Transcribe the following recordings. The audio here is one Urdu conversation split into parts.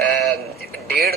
1.5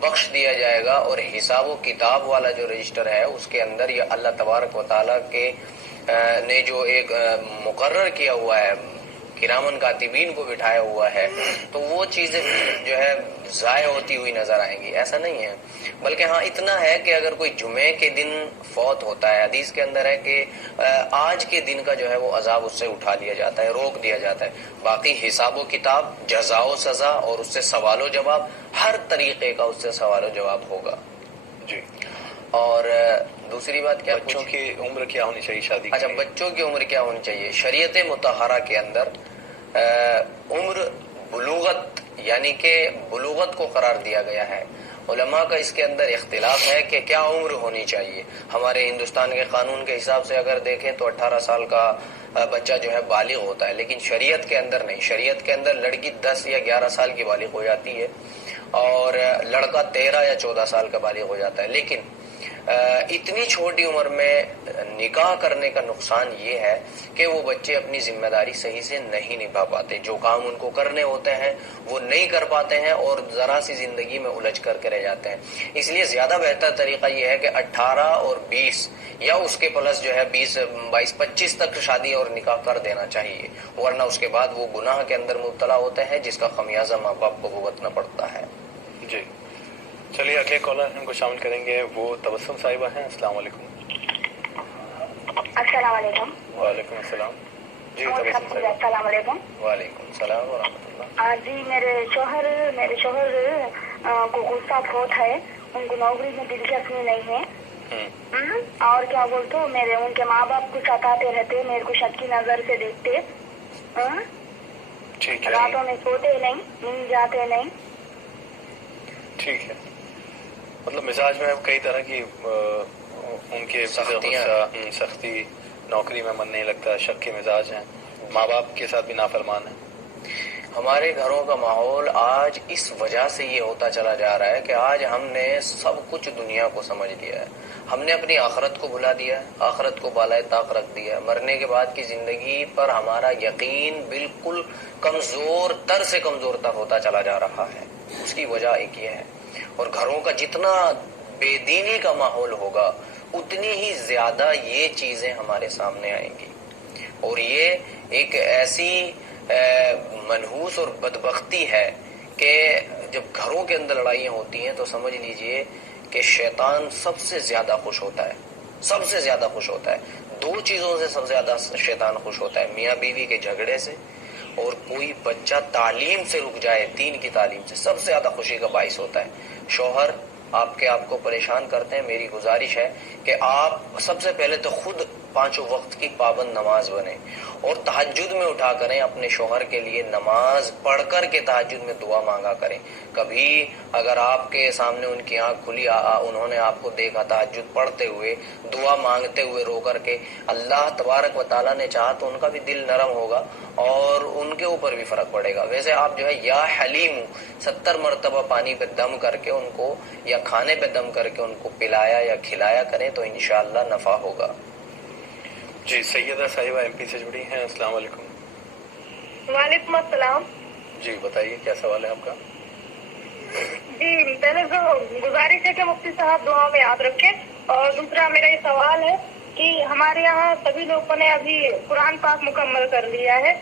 بخش دیا جائے گا، اور حساب و کتاب والا جو رجسٹر ہے اس کے اندر یہ اللہ تبارک و تعالیٰ کے نے جو ایک مقرر کیا ہوا ہے، کرامن کاتبین کو بٹھایا ہوا ہے، تو وہ چیزیں جو ہے ضائع ہوتی ہوئی نظر آئیں گی. ایسا نہیں ہے، بلکہ ہاں اتنا ہے کہ اگر کوئی جمعے کے دن فوت ہوتا ہے، حدیث کے اندر ہے کہ آج کے دن کا جو ہے وہ عذاب اس سے اٹھا لیا جاتا ہے، روک دیا جاتا ہے. باقی حساب و کتاب، جزا و سزا اور اس سے سوال و جواب، ہر طریقے کا اس سے سوال و جواب ہوگا. جی. اور دوسری بات کیا، بچوں کی عمر کیا ہونی چاہیے شادی کے اچھا لیے؟ بچوں کی عمر کیا ہونی چاہیے؟ شریعت مطہرہ کے اندر عمر بلوغت یعنی کہ بلوغت کو قرار دیا گیا ہے. علماء کا اس کے اندر اختلاف ہے کہ کیا عمر ہونی چاہیے. ہمارے ہندوستان کے قانون کے حساب سے اگر دیکھیں تو 18 سال کا بچہ جو ہے بالغ ہوتا ہے، لیکن شریعت کے اندر نہیں. شریعت کے اندر لڑکی 10 یا 11 سال کی بالغ ہو جاتی ہے اور لڑکا 13 یا 14 سال کا بالغ ہو جاتا ہے. لیکن اتنی چھوٹی عمر میں نکاح کرنے کا نقصان یہ ہے کہ وہ بچے اپنی ذمہ داری صحیح سے نہیں نبھا پاتے. جو کام ان کو کرنے ہوتے ہیں وہ نہیں کر پاتے ہیں اور ذرا سی زندگی میں الجھ کر کے رہ جاتے ہیں. اس لیے زیادہ بہتر طریقہ یہ ہے کہ 18 اور 20 یا اس کے پلس جو ہے 20 22 25 تک شادی اور نکاح کر دینا چاہیے، ورنہ اس کے بعد وہ گناہ کے اندر مبتلا ہوتے ہیں جس کا خمیازہ ماں باپ کو بھگتنا پڑتا ہے. جی چلیے اگلے کالر ہم کو شامل کریں گے، وہ تبسم صاحبہ ہیں. السلام علیکم. السلام علیکم. وعلیکم السلام. جی تبسم صاحبہ. السلام علیکم. وعلیکم السلام ورحمۃ اللہ. جی میرے شوہر کو غصہ بہت ہے، ان کو نوکری میں دلچسپی نہیں ہے. اور کیا بولتے ان کے ماں باپ کو ستاتے رہتے، میرے کو شک کی نظر سے دیکھتے. ٹھیک ہے. راتوں میں سوتے نہیں، نیند جاتے نہیں. ٹھیک ہے. مطلب مزاج میں کئی طرح کی ان کے سختی، نوکری میں من نہیں لگتا، شک کے مزاج ہیں، ماں باپ کے ساتھ بھی نافرمان ہیں. ہمارے گھروں کا ماحول آج اس وجہ سے یہ ہوتا چلا جا رہا ہے کہ آج ہم نے سب کچھ دنیا کو سمجھ لیا ہے. ہم نے اپنی آخرت کو بھلا دیا ہے، آخرت کو بالائے طاق رکھ دیا ہے. مرنے کے بعد کی زندگی پر ہمارا یقین بالکل کمزور تر سے کمزور تر ہوتا چلا جا رہا ہے. اس کی وجہ ایک یہ ہے. اور گھروں کا جتنا بے دینی کا ماحول ہوگا اتنی ہی زیادہ یہ چیزیں ہمارے سامنے آئیں گی. اور یہ ایک ایسی منحوس اور بدبختی ہے کہ جب گھروں کے اندر لڑائیاں ہوتی ہیں تو سمجھ لیجئے کہ شیطان سب سے زیادہ خوش ہوتا ہے. سب سے زیادہ خوش ہوتا ہے. دو چیزوں سے سب سے زیادہ شیطان خوش ہوتا ہے: میاں بیوی کے جھگڑے سے اور کوئی بچہ تعلیم سے رک جائے، دین کی تعلیم سے. سب سے زیادہ خوشی کا باعث ہوتا ہے. شوہر آپ کو پریشان کرتے ہیں، میری گزارش ہے کہ آپ سب سے پہلے تو خود 5 وقت کی پابند نماز بنیں اور تہجد میں اٹھا کریں، اپنے شوہر کے لیے نماز پڑھ کر کے تہجد میں دعا مانگا کریں. کبھی اگر آپ کے سامنے ان کی آنکھ کھلی، انہوں نے آپ کو دیکھا تہجد پڑھتے ہوئے، دعا مانگتے ہوئے رو کر کے، اللہ تبارک و تعالیٰ نے چاہا تو ان کا بھی دل نرم ہوگا اور ان کے اوپر بھی فرق پڑے گا. ویسے آپ جو ہے یا حلیم 70 مرتبہ پانی پہ دم کر کے ان کو یا کھانے پہ دم کر کے ان کو پلایا یا کھلایا کریں تو انشاءاللہ نفع ہوگا. جی سیدہ صاحبہ ایم پی سے جڑی ہیں. السلام علیکم. وعلیکم السلام. جی بتائیے کیا سوال ہے آپ کا؟ جی پہلے تو گزارش ہے کہ مفتی صاحب دعا میں یاد رکھیں، اور دوسرا میرا یہ سوال ہے کہ ہمارے یہاں سبھی لوگوں نے ابھی قرآن پاک مکمل کر لیا ہے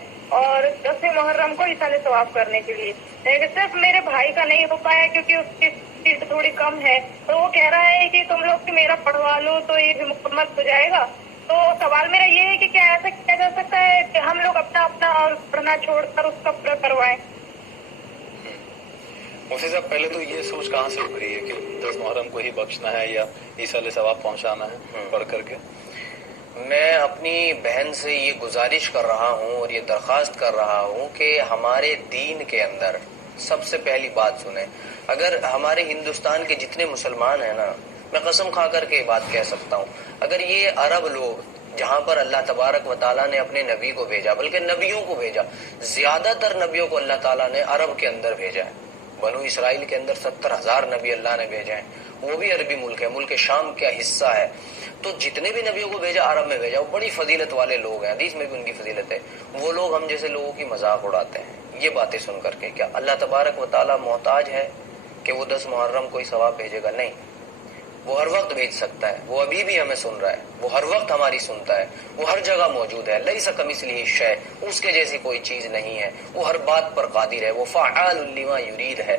اور 10 محرم کو ایصال ثواب کرنے کے لیے، لیکن صرف میرے بھائی کا نہیں ہو پایا کیونکہ اس کی سیٹ تھوڑی کم ہے. تو وہ کہہ رہا ہے کہ تم لوگ کہ میرا پڑھوا لو تو یہ بھی مکمل ہو جائے گا. تو سوال میرا یہ ہے کہ کیا ایسا کیا جا سکتا ہے کہ ہم لوگ اپنا اور پڑھنا چھوڑ کر اس کا پورا کروائیں؟ مفتی صاحب پہلے تو یہ سوچ کہاں سے اٹھ رہی ہے کہ 10 محرم کو ہی بخشنا ہے یا ایصال ثواب پہنچانا ہے پڑھ کر کے؟ میں اپنی بہن سے یہ گزارش کر رہا ہوں اور یہ درخواست کر رہا ہوں کہ ہمارے دین کے اندر سب سے پہلی بات سنیں. اگر ہمارے ہندوستان کے جتنے مسلمان ہیں نا، میں قسم کھا کر کے یہ بات کہہ سکتا ہوں، اگر یہ عرب لوگ جہاں پر اللہ تبارک و تعالیٰ نے اپنے نبی کو بھیجا، بلکہ نبیوں کو بھیجا، زیادہ تر نبیوں کو اللہ تعالیٰ نے عرب کے اندر بھیجا ہے. بنو اسرائیل کے اندر 70,000 نبی اللہ نے بھیجے ہیں، وہ بھی عربی ملک ہے، ملک شام کا حصہ ہے. تو جتنے بھی نبیوں کو بھیجا عرب میں بھیجا، وہ بڑی فضیلت والے لوگ ہیں، حدیث میں بھی ان کی فضیلت ہے. وہ لوگ ہم جیسے لوگوں کی مذاق اڑاتے ہیں یہ باتیں سن کر کے. کیا اللہ تبارک و تعالیٰ محتاج ہے کہ وہ 10 محرم کوئی ثواب بھیجے گا، نہیں، وہ ہر وقت بھیج سکتا ہے، وہ ابھی بھی ہمیں سن رہا ہے، وہ ہر وقت ہماری سنتا ہے، وہ ہر جگہ موجود ہے، لیس کمثلہ شیء، اس کے جیسی کوئی چیز نہیں ہے، وہ ہر بات پر قادر ہے، وہ فعال لما یرید ہے۔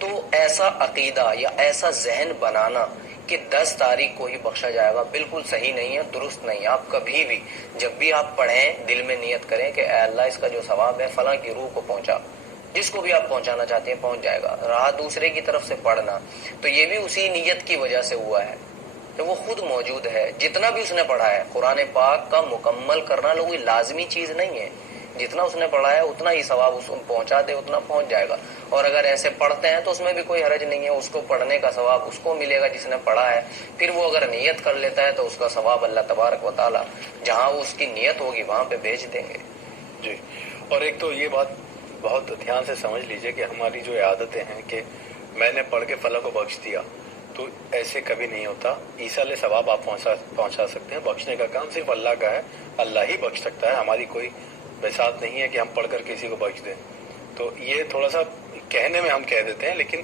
تو ایسا عقیدہ یا ایسا ذہن بنانا کہ 10 تاریخ کو ہی بخشا جائے گا، بالکل صحیح نہیں ہے، درست نہیں ہے۔ آپ کبھی بھی جب بھی آپ پڑھیں دل میں نیت کریں کہ اے اللہ اس کا جو ثواب ہے فلاں کی روح کو پہنچا، جس کو بھی آپ پہنچانا چاہتے ہیں پہنچ جائے گا۔ رہا دوسرے کی طرف سے پڑھنا، تو یہ بھی اسی نیت کی وجہ سے ہوا ہے کہ وہ خود موجود ہے، جتنا بھی اس نے پڑھا ہے قرآن پاک کا مکمل کرنا کوئی لازمی چیز نہیں ہے، جتنا اس نے پڑھا ہے اتنا ہی ثواب اس کو پہنچا دے اتنا پہنچ جائے گا۔ اور اگر ایسے پڑھتے ہیں تو اس میں بھی کوئی حرج نہیں ہے، اس کو پڑھنے کا ثواب اس کو ملے گا جس نے پڑھا ہے، پھر وہ اگر نیت کر لیتا ہے تو اس کا ثواب اللہ تبارک و تعالی جہاں اس کی نیت ہوگی وہاں پہ بھیج دیں گے۔ جی، اور ایک تو یہ بات بہت دھیان سے سمجھ لیجئے کہ ہماری جو عادتیں ہیں کہ میں نے پڑھ کے فلاں کو بخش دیا، تو ایسے کبھی نہیں ہوتا۔ عیسیٰ ثواب آپ پہنچا سکتے ہیں، بخشنے کا کام صرف اللہ کا ہے، اللہ ہی بخش سکتا ہے، ہماری کوئی بساط نہیں ہے کہ ہم پڑھ کر کسی کو بخش دیں۔ تو یہ تھوڑا سا کہنے میں ہم کہہ دیتے ہیں، لیکن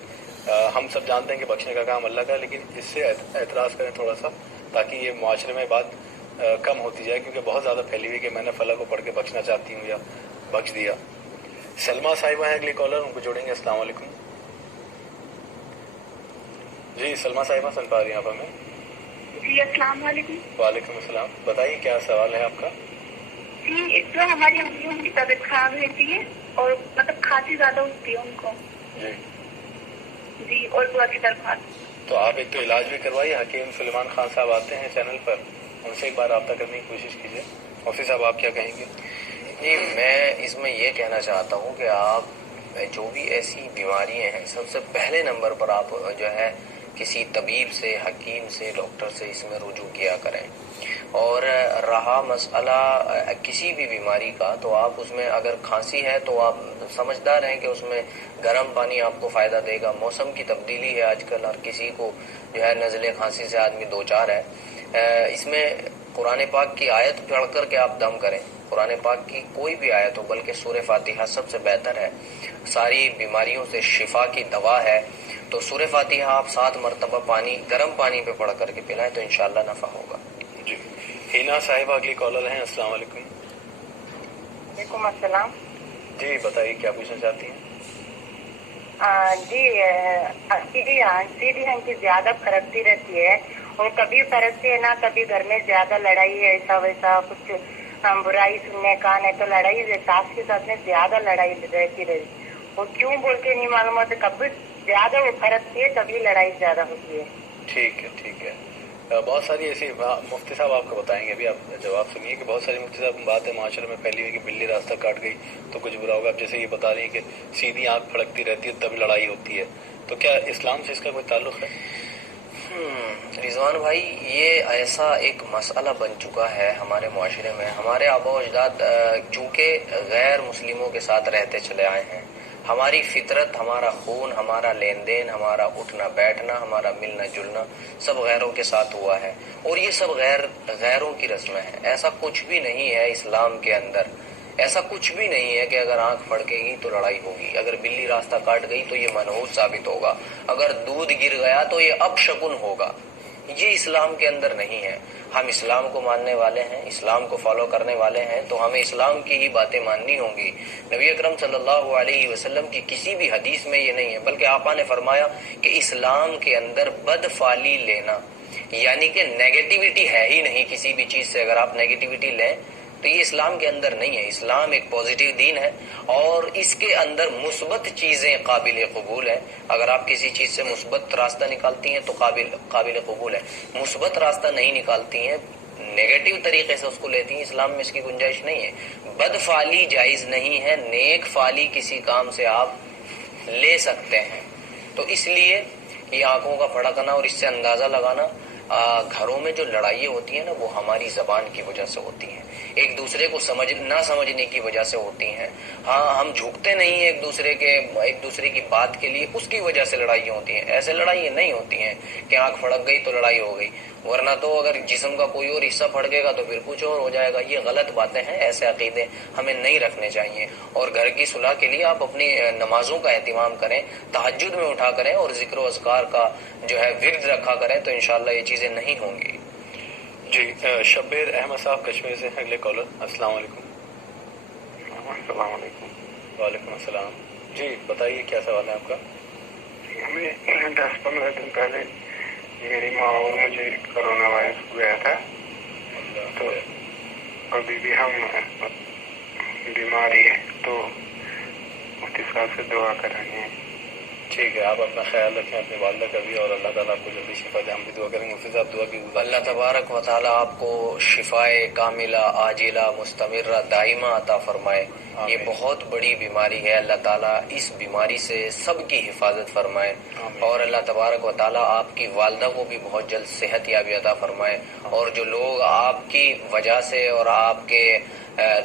ہم سب جانتے ہیں کہ بخشنے کا کام اللہ کا ہے، لیکن اس سے اعتراض کریں تھوڑا سا تاکہ یہ معاشرے میں بات کم ہوتی جائے، کیونکہ بہت زیادہ پھیلی ہوئی کہ میں نے فلاں کو پڑھ کے بخشنا چاہتی ہوں یا بخش دیا۔ سلمہ صاحبہ ہیں اگلی کالر، ان کو جوڑیں گے۔ السلام علیکم۔ جی سلمہ صاحبہ سن پا رہی ہیں آپ ہمیں؟ جی السلام علیکم۔ وعلیکم السلام، بتائیے کیا سوال ہے آپ کا؟ جی جو ہماری امیوں کی طبیعت خراب رہتی ہے اور مطلب کھانسی زیادہ ہوتی ہے ان کو، جی جی، اور دعا کی درخواست۔ تو آپ ایک تو علاج بھی کروائیے، حکیم سلیمان خان صاحب آتے ہیں چینل پر، ان سے ایک بار رابطہ کرنے کی کوشش کیجیے۔ مفتی صاحب آپ کیا کہیں گے؟ جی میں اس میں یہ کہنا چاہتا ہوں کہ آپ جو بھی ایسی بیماریاں ہیں سب سے پہلے نمبر پر آپ جو ہے کسی طبیب سے، حکیم سے، ڈاکٹر سے اس میں رجوع کیا کریں۔ اور رہا مسئلہ کسی بھی بیماری کا، تو آپ اس میں اگر کھانسی ہے تو آپ سمجھدار ہیں کہ اس میں گرم پانی آپ کو فائدہ دے گا۔ موسم کی تبدیلی ہے آج کل، ہر کسی کو جو ہے نزلے کھانسی سے آدمی دوچار ہے۔ اس میں قرآن پاک کی آیت پڑھ کر کے آپ دم کریں، قرآن پاک کی کوئی بھی آیت ہو، بلکہ سورہ فاتحہ سب سے بہتر ہے، ساری بیماریوں سے شفا کی دوا ہے۔ تو سورہ فاتحہ آپ 7 مرتبہ پانی گرم پانی پہ پڑھ کر کے پلائیں تو انشاءاللہ نفع ہوگا۔ جی ہینا صاحبہ اگلی کالر ہیں۔ السلام علیکم۔ وعلیکم السلام۔ جی بتائیے کیا پوچھنا چاہتی ہیں؟ جی آنٹی جی ہم کی زیادہ فرقتی رہتی ہے، اور کبھی فرقتی ہے نا، کبھی گھر میں زیادہ لڑائی ہے، ایسا ویسا کچھ برائی سننے کا، نہیں تو لڑائی ساس کے ساتھ میں زیادہ لڑائی رہتی رہی، وہ کیوں بول کے نہیں معلوم ہوتا، کبھی زیادہ وہ فرقتی ہے کبھی لڑائی زیادہ ہوتی ہے۔ ٹھیک ہے ٹھیک ہے، بہت ساری ایسی مفتی صاحب آپ کو بتائیں گے، ابھی آپ جواب سنیے کہ بہت ساری مفتی صاحب باتیں معاشرے میں پھیلی ہوئی کہ بلی راستہ کاٹ گئی تو کچھ برا ہوگا۔ اب جیسے یہ بتا رہی ہیں کہ سیدھی آنکھ پھڑکتی رہتی ہے تب لڑائی ہوتی ہے، تو کیا اسلام سے اس کا کوئی تعلق ہے؟ رضوان بھائی، یہ ایسا ایک مسئلہ بن چکا ہے ہمارے معاشرے میں، ہمارے آبا و اجداد چونکہ غیر مسلموں کے ساتھ رہتے چلے آئے ہیں، ہماری فطرت، ہمارا خون، ہمارا لین دین، ہمارا اٹھنا بیٹھنا، ہمارا ملنا جلنا سب غیروں کے ساتھ ہوا ہے، اور یہ سب غیروں کی رسمیں ہیں۔ ایسا کچھ بھی نہیں ہے اسلام کے اندر، ایسا کچھ بھی نہیں ہے کہ اگر آنکھ پھڑکے گی تو لڑائی ہوگی، اگر بلی راستہ کاٹ گئی تو یہ منحوس ثابت ہوگا، اگر دودھ گر گیا تو یہ اپشگن ہوگا۔ یہ اسلام کے اندر نہیں ہے۔ ہم اسلام کو ماننے والے ہیں، اسلام کو فالو کرنے والے ہیں، تو ہمیں اسلام کی ہی باتیں ماننی ہوں گی۔ نبی اکرم صلی اللہ علیہ وسلم کی کسی بھی حدیث میں یہ نہیں ہے، بلکہ آقا نے فرمایا کہ اسلام کے اندر بدفعلی لینا، یعنی کہ نیگیٹیوٹی ہے ہی نہیں کسی بھی چیز سے۔ اگر آپ نیگیٹیوٹی لیں تو یہ اسلام کے اندر نہیں ہے۔ اسلام ایک پازیٹیو دین ہے اور اس کے اندر مثبت چیزیں قابل قبول ہیں۔ اگر آپ کسی چیز سے مثبت راستہ نکالتی ہیں تو قابل قبول ہے، مثبت راستہ نہیں نکالتی ہیں، نیگیٹو طریقے سے اس کو لیتی ہیں، اسلام میں اس کی گنجائش نہیں ہے۔ بد فعلی جائز نہیں ہے، نیک فعلی کسی کام سے آپ لے سکتے ہیں۔ تو اس لیے یہ آنکھوں کا پھڑکنا اور اس سے اندازہ لگانا، گھروں میں جو لڑائیاں ہوتی ہیں نا وہ ہماری زبان کی وجہ سے ہوتی ہیں، ایک دوسرے کو نہ سمجھنے کی وجہ سے ہوتی ہیں۔ ہاں ہم جھکتے نہیں ہیں ایک دوسرے کی بات کے لیے، اس کی وجہ سے لڑائیاں ہوتی ہیں۔ ایسے لڑائیاں نہیں ہوتی ہیں کہ آنکھ پھڑک گئی تو لڑائی ہو گئی۔ ورنہ تو اگر جسم کا کوئی اور حصہ پھڑکے گا تو پھر کچھ اور ہو جائے گا. یہ غلط باتیں ہیں, ایسے عقیدے ہمیں نہیں رکھنے چاہیے. اور گھر کی صلح کے لیے آپ اپنی نمازوں کا اہتمام کریں, تہجد میں اٹھا کریں اور ذکر و اذکار کا جو ہے ورد رکھا کریں, تو انشاءاللہ یہ چیزیں نہیں ہوں گی. جی شبیر احمد صاحب کشمیر سے اگلے کالر. السلام علیکم. السلام علیکم. وعلیکم السلام. جی بتائیے کیا سوال ہے آپ کا؟ ہمیں 10-15 دن پہلے میری ماں اور مجھے کرونا وائرس ہو گیا تھا, تو ابھی بھی ہم بیماری ہے, تو مفتی صاحب سے دعا کرانی ہے. ٹھیک ہے, آپ اپنا خیال رکھیں, اپنی والدہ کا بھی, اور اللہ تعالیٰ آپ کو جلدی شفا دے. ہم بھی دعا کریں گے. مفتی صاحب دعا کی اللہ تبارک و تعالیٰ آپ کو شفائے کاملہ عاجلہ مستمرہ دائمہ عطا فرمائے. یہ بہت بڑی بیماری ہے, اللہ تعالیٰ اس بیماری سے سب کی حفاظت فرمائے. اور اللہ تبارک و تعالیٰ آپ کی والدہ کو بھی بہت جلد صحت یابی عطا فرمائے. اور جو لوگ آپ کی وجہ سے اور آپ کے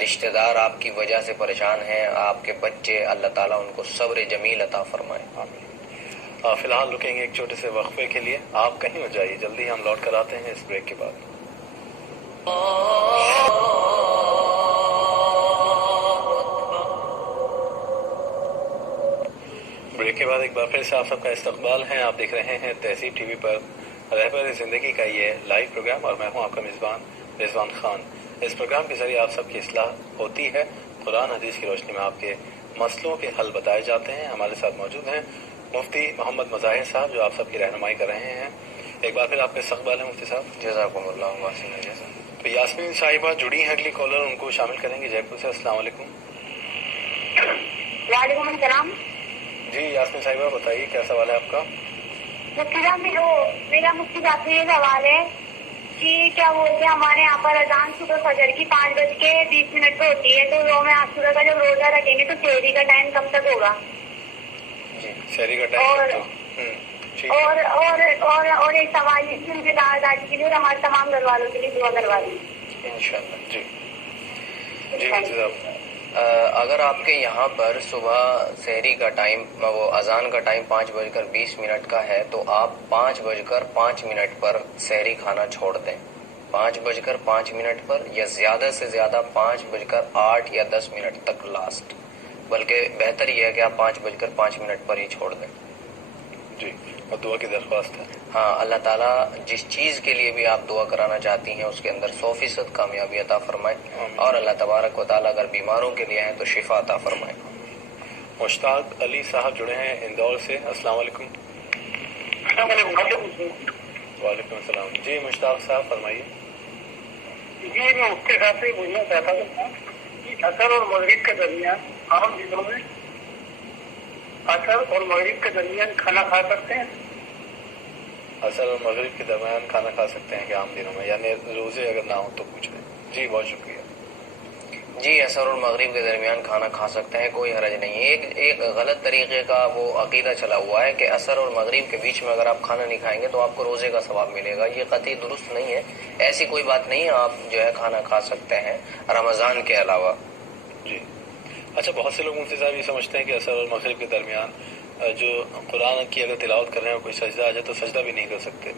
رشتہ دار آپ کی وجہ سے پریشان ہیں, آپ کے بچے, اللہ تعالیٰ ان کو صبر جمیل عطا فرمائے. فی الحال رکیں گے ایک چھوٹے سے وقفے کے لیے. آپ کہیں ہو جائیے, جلدی ہم لوٹ کر آتے ہیں اس بریک کے بعد. بریک کے بعد ایک بار پھر سے آپ سب کا استقبال ہے. آپ دیکھ رہے ہیں تہذیب ٹی وی پر رہبر زندگی کا یہ لائیو پروگرام, اور میں ہوں آپ کا میزبان رضوان خان. اس پروگرام کے ذریعے آپ سب کی اصلاح ہوتی ہے. قرآن حدیث کی روشنی میں آپ کے مسئلوں کے حل بتائے جاتے ہیں. ہمارے ساتھ موجود ہیں مفتی محمد مظاہر صاحب, جو آپ سب کی رہنمائی کر رہے ہیں. ایک بار پھر آپ کا استقبال ہے مفتی صاحب. جزاکم اللہ واسع جزا. تو یاسمین صاحبہ جڑی ہیں اگلی کالر, ان کو شامل کریں گے جے پور سے. السلام علیکم. وعلیکم السلام. جی یاسمین صاحبہ بتائیے کیا سوال ہے آپ کا؟ میرا مفتی صاحب سے یہ سوال ہے کہ کیا بولتے ہیں, ہمارے یہاں پر اذان صبح فجر کی 5:20 پہ ہوتی ہے, تو یوم عاشورہ کا جب روزہ رکھیں گے تو سحری کا ٹائم کب تک ہوگا؟ سحری کا ٹائم اور ایک سوال ہے کہ مجھے دادا دادی کے لیے اور ہمارے تمام گھر والوں کے لیے دعا کروا دیں انشاءاللہ. جی جی مفتی صاحب, اگر آپ کے یہاں پر صبح سحری کا ٹائم, وہ اذان کا ٹائم 5:20 کا ہے, تو آپ 5:05 پر سحری کھانا چھوڑ دیں. 5:05 پر, یا زیادہ سے زیادہ 5:08 یا 10 تک لاسٹ. بلکہ بہتر یہ ہے کہ آپ 5:05 پر ہی چھوڑ دیں. جی, اور دعا کی درخواست ہے. ہاں, اللہ تعالیٰ جس چیز کے لیے بھی آپ دعا کرانا چاہتی ہیں اس کے اندر 100% کامیابی عطا فرمائے. اور اللہ تبارک و تعالیٰ اگر بیماروں کے لیے ہیں تو شفا عطا فرمائے. مشتاق علی صاحب جڑے ہیں اندور سے. السلام علیکم. وعلیکم السلام. جی مشتاق صاحب فرمائیے. جی میں اس کے ساتھ سے پوچھنا چاہتا ہوں کہ عصر اور مغرب کے درمیان عام دنوں میں عصر اور مغرب کے درمیان کھانا کھا سکتے ہیں؟ عصر اور مغرب کے درمیان کھانا کھا سکتے ہیں کہ عام دنوں میں, یعنی روزے اگر نہ ہو تو پوچھ رہے ہیں. جی بہت شکریہ. جی, عصر اور مغرب کے درمیان کھانا کھا سکتے ہیں, کوئی حرج نہیں. ایک غلط طریقے کا وہ عقیدہ چلا ہوا ہے کہ عصر اور مغرب کے بیچ میں اگر آپ کھانا نہیں کھائیں گے تو آپ کو روزے کا ثواب ملے گا. یہ قطعی درست نہیں ہے, ایسی کوئی بات نہیں ہے. آپ جو ہے کھانا کھا سکتے ہیں رمضان کے علاوہ. جی اچھا, بہت سے لوگ مفتی صاحب یہ سمجھتے ہیں کہ عصر اور مغرب کے درمیان جو قرآن کی اگر تلاوت کر رہے ہیں کوئی سجدہ آ جائے تو سجدہ بھی نہیں کر سکتے.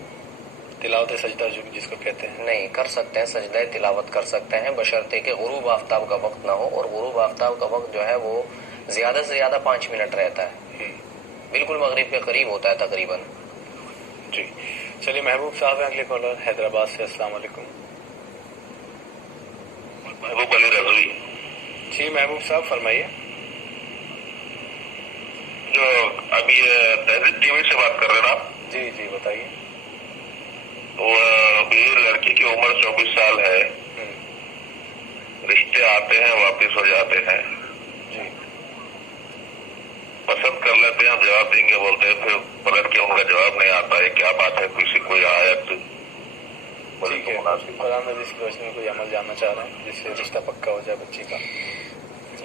تلاوت سجدہ جس کو کہتے ہیں, نہیں کر سکتے ہیں, سجدہ تلاوت کر سکتے ہیں, بشرطے کہ غروب آفتاب کا وقت نہ ہو. اور غروب آفتاب کا وقت جو ہے وہ زیادہ سے زیادہ 5 منٹ رہتا ہے, بالکل مغرب کے قریب ہوتا ہے تقریباً. جی چلیے, محبوب صاحب ہیں اگلے کالر حیدرآباد سے. السلام علیکم. محبوب علی رضوی. جی محبوب صاحب فرمائیے. جو ابھی تہذیب ٹی وی سے بات کر رہے ہیں نا؟ جی جی بتائیے. وہ ابھی لڑکی کی عمر 24 سال ہے, رشتے آتے ہیں واپس ہو جاتے ہیں, جی پسند کر لیتے ہیں, جواب دیں گے بولتے ہیں, پھر پلٹ کے ان کا جواب نہیں آتا ہے. کیا بات ہے, کسی کوئی آیت ٹھیک ہے, قرآن حدیث کی روشنی میں کوئی عمل جاننا چاہ رہے ہیں جس سے رشتہ پکا ہو جائے بچی کا؟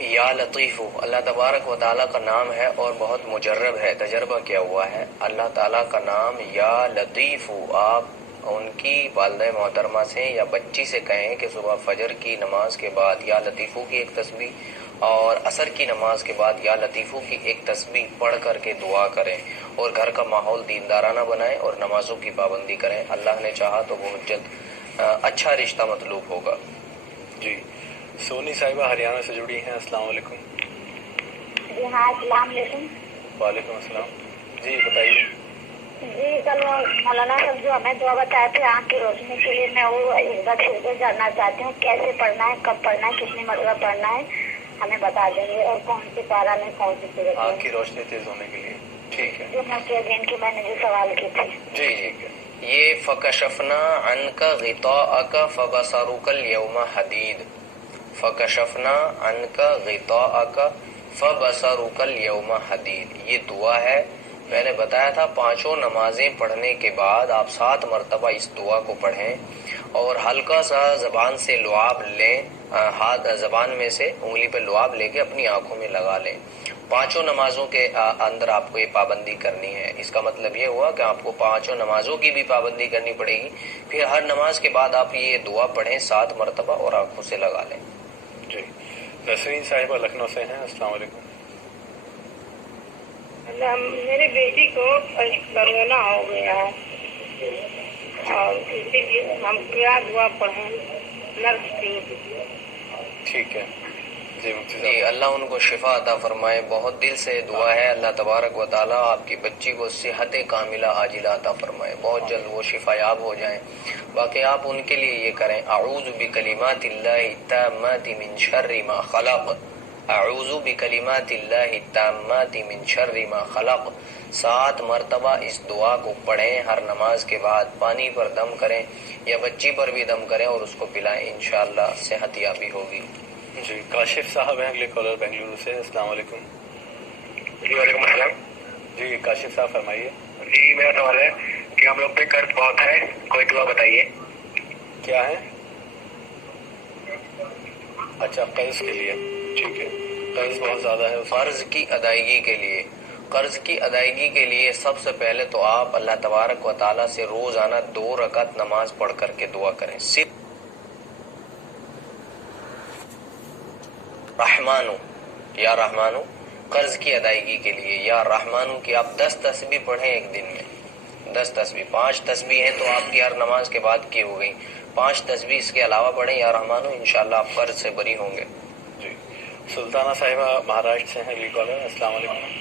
یا لطیف, اللہ تبارک و تعالیٰ کا نام ہے اور بہت مجرب ہے, تجربہ کیا ہوا ہے. اللہ تعالیٰ کا نام یا لطیف. آپ ان کی والدہ محترمہ سے یا بچی سے کہیں کہ صبح فجر کی نماز کے بعد یا لطیفو کی ایک تسبیح اور عصر کی نماز کے بعد یا لطیفوں کی ایک تسبیح پڑھ کر کے دعا کریں اور گھر کا ماحول دیندارانہ بنائیں اور نمازوں کی پابندی کریں. اللہ نے چاہا تو بہت جلد اچھا رشتہ مطلوب ہوگا. جی سونی صاحبہ ہریانہ سے جڑی ہیں. السلام علیکم. جی ہاں السلام علیکم. وعلیکم السلام. جی بتائیے. جی کل مولانا صاحب جو ہمیں دعا بتائے تھے آنکھ کی روشنی کے لیے، میں وہ ایک بار پھر سے جاننا چاہتی ہوں کیسے پڑھنا ہے، کب پڑھنا ہے، کتنی مرتبہ پڑھنا ہے، ہمیں بتا دیں گے، اور کون سی پارہ میں کون سی صورت میں. آنکھ کی روشنی تیز ہونے کے لیے. ٹھیک ہے. جو مسجد کی میں نے جو سوال کی تھی. جی ٹھیک ہے. یہ فکشفنا عنک غطاءک فبصرک اليوم حدید. فکشفنا عنک غطاءک فبصرک اليوم حدید. یہ دعا ہے. میں نے بتایا تھا 5 نمازیں پڑھنے کے بعد آپ 7 مرتبہ اس دعا کو پڑھیں اور ہلکا سا زبان سے لعاب لیں، ہاتھ زبان میں سے انگلی پہ لعاب لے کے اپنی آنکھوں میں لگا لیں. 5 نمازوں کے اندر آپ کو یہ پابندی کرنی ہے. اس کا مطلب یہ ہوا کہ آپ کو 5 نمازوں کی بھی پابندی کرنی پڑے گی. پھر ہر نماز کے بعد آپ یہ دعا پڑھیں 7 مرتبہ اور آنکھوں سے لگا لیں. جی نسرین صاحبہ لکھنؤ سے ہیں. السلام علیکم. میری بیٹی کو کرونا ہو گیا ہے اور اسی لیے ہم کیا دعا پڑھیں نرس کی. ٹھیک ہے. جی مفتی جی صاحب. اللہ ان کو شفا عطا فرمائے. بہت دل سے دعا ہے اللہ تبارک و تعالیٰ آپ کی بچی کو صحت کاملہ عاجلہ عطا فرمائے. بہت جلد وہ شفا یاب ہو جائیں. باقی آپ ان کے لیے یہ کریں اعوذ بکلمات اللہ التامات من شر ما خلق. اعوذ بکلمات اللہ التامات من شر ما خلق. 7 مرتبہ اس دعا کو پڑھیں ہر نماز کے بعد. پانی پر دم کریں یا بچی پر بھی دم کریں اور اس کو پلائیں. انشاءاللہ صحت یابی ہوگی. جی کاشف صاحب ہیں اگلے کالر بنگلورو سے. السلام علیکم. جی وعلیکم السلام. جی کاشف صاحب فرمائیے. جی میرا سوال ہے کہ ہم لوگ پہ قرض بہت ہے، کوئی دعا بتائیے. کیا ہے؟ اچھا قرض کے لیے. ٹھیک ہے. قرض بہت زیادہ ہے. قرض کی ادائیگی کے لیے کے لیے سب سے پہلے تو آپ اللہ تبارک و تعالیٰ سے روزانہ 2 رکعت نماز پڑھ کر کے دعا کریں. صرف رحمانو یا رحمانو قرض کی ادائیگی کے لیے یا رحمانو کی آپ 10 تسبیح پڑھیں ایک دن میں. 10 تسبیح. 5 تسبیح ہیں تو آپ کی ہر نماز کے بعد کی ہو گئی. 5 تسبیح اس کے علاوہ پڑھیں یا رحمانو. انشاءاللہ آپ قرض سے بری ہوں گے. جی سلطانہ صاحبہ مہاراشٹر سے ہیں اگلی کالر. السلام علیکم.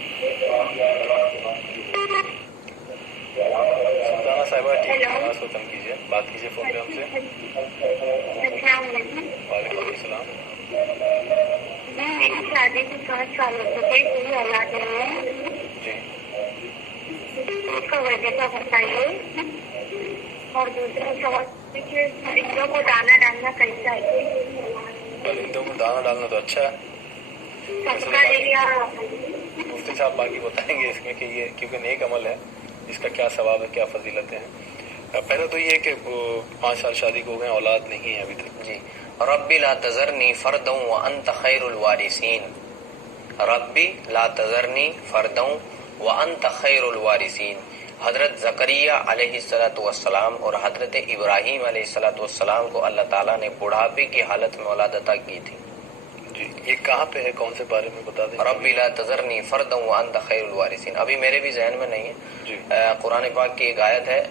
سلطانہ صاحبہ ٹھیک ہے آواز کو کم کیجیے، بات کیجیے فون پہ ہم سے. السلام علیکم. وعلیکم السلام. میں شادی کو 5 سال ہو چکے، کوئی اولاد نہیں ہے. جی اس کا وجہ کا بتائیے. اور دوسرا سوال کہ پرندوں کو دانا ڈالنا کیسا ہے؟ پرندوں کو دانا ڈالنا تو اچھا ہے. سب کا لے لیا. مفتی صاحب باقی بتائیں گے اس میں کہ یہ کیونکہ نیک عمل ہے، اس کا کیا ثواب ہے، کیا فضیلتیں ہیں. پہلے تو یہ کہ 5 سال شادی کو ہو گئے، اولاد نہیں ہے ابھی تک. جی ربی لا تذرنی فردا وانت خیر الوارثین. ربی لا تذرنی فردا وانت خیر الوارثین. حضرت زکریا علیہ الصلوۃ والسلام اور حضرت ابراہیم علیہ الصلوۃ والسلام کو اللہ تعالیٰ نے بڑھاپے کی حالت میں اولاد عطا کی تھی. جی یہ کہاں پہ ہے، کون سے بارے میں بتا دیں. ربی لا تذرنی فردا وانت خیر الوارثین ابھی میرے بھی ذہن میں نہیں ہے. جی قرآن پاک کی ایک آیت ہے.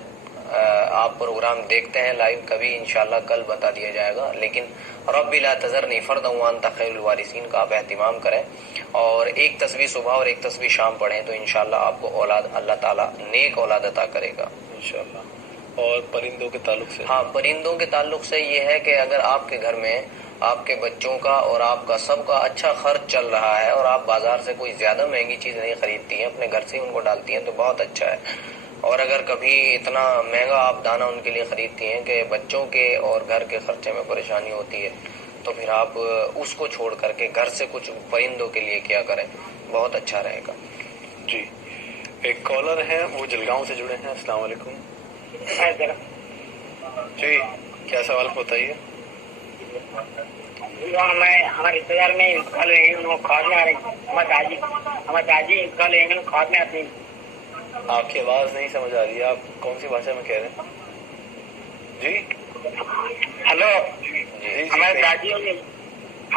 آپ پروگرام دیکھتے ہیں لائیو، کبھی انشاءاللہ کل بتا دیا جائے گا. لیکن ربی لا تذرنی فردا وانت خیر الوارثین کا آپ اہتمام کریں اور ایک تسبیح صبح اور ایک تسبیح شام پڑھیں تو انشاءاللہ آپ کو اولاد اللہ تعالیٰ نیک اولاد عطا کرے گا انشاءاللہ. اور پرندوں کے تعلق سے؟ ہاں پرندوں کے تعلق سے یہ ہے کہ اگر آپ کے گھر میں آپ کے بچوں کا اور آپ کا سب کا اچھا خرچ چل رہا ہے اور آپ بازار سے کوئی زیادہ مہنگی چیز نہیں خریدتی ہیں، اپنے گھر سے ہی ان کو ڈالتی ہیں تو بہت اچھا ہے. اور اگر کبھی اتنا مہنگا آپ دانہ ان کے لیے خریدتی ہیں کہ بچوں کے اور گھر کے خرچے میں پریشانی ہوتی ہے تو پھر آپ اس کو چھوڑ کر کے گھر سے کچھ پرندوں کے لیے کیا کریں، بہت اچھا رہے گا. جی ایک کالر ہیں وہ جلگاؤں سے جڑے ہیں. السلام علیکم. جی کیا سوال بتائیے. ہمارے رشتے دار میں انتقال ہوئے ہیں، خواب میں آ رہے ہیں. ہمارے داجی انتقال ہوئے ہیں، خواب میں آتے ہیں. آپ کی آواز نہیں سمجھ آ رہی ہے، آپ کون سی بھاشا میں کہہ رہے ہیں؟ جی ہلو. جی ہمارے